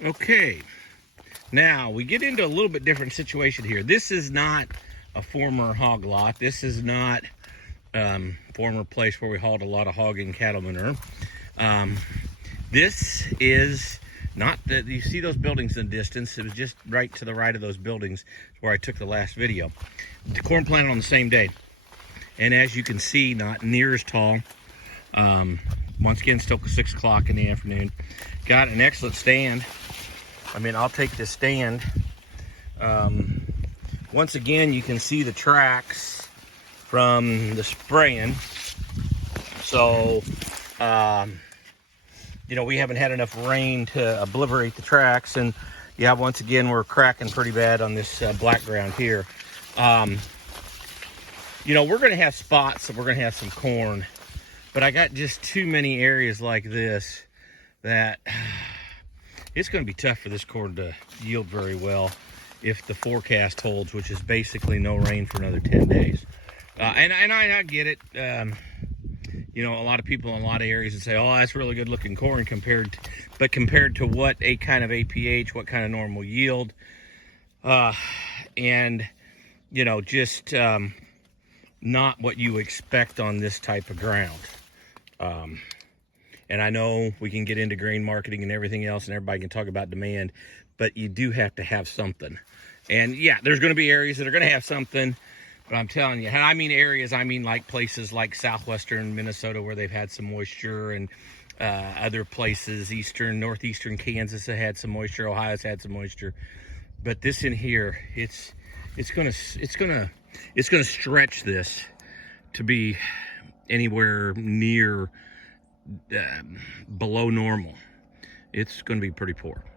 Okay, now we get into a little bit different situation here. This is not a former hog lot. This is not former place where we hauled a lot of hog and cattle manure. This is not that you see those buildings in the distance. It was just right to the right of those buildings where I took the last video. The corn planted on the same day, and as you can see, not near as tall. Once again, still 6 o'clock in the afternoon. Got an excellent stand. I mean, I'll take this stand. Once again, you can see the tracks from the spraying. So, you know, we haven't had enough rain to obliterate the tracks. And yeah, once again, we're cracking pretty bad on this black ground here. You know, we're going to have spots that we're going to have some corn. But I got just too many areas like this that it's going to be tough for this corn to yield very well if the forecast holds, which is basically no rain for another 10 days. And I get it. You know, a lot of people in a lot of areas would say, oh, that's really good looking corn compared to what a kind of APH, what kind of normal yield. And, you know, just not what you expect on this type of ground. And I know we can get into grain marketing and everything else, and everybody can talk about demand, but you do have to have something. And yeah, there's going to be areas that are going to have something, but I'm telling you, and I mean areas, I mean like places like southwestern Minnesota where they've had some moisture, and other places, northeastern Kansas have had some moisture, Ohio's had some moisture. But this in here, it's gonna stretch this to be anywhere near below normal. It's going to be pretty poor.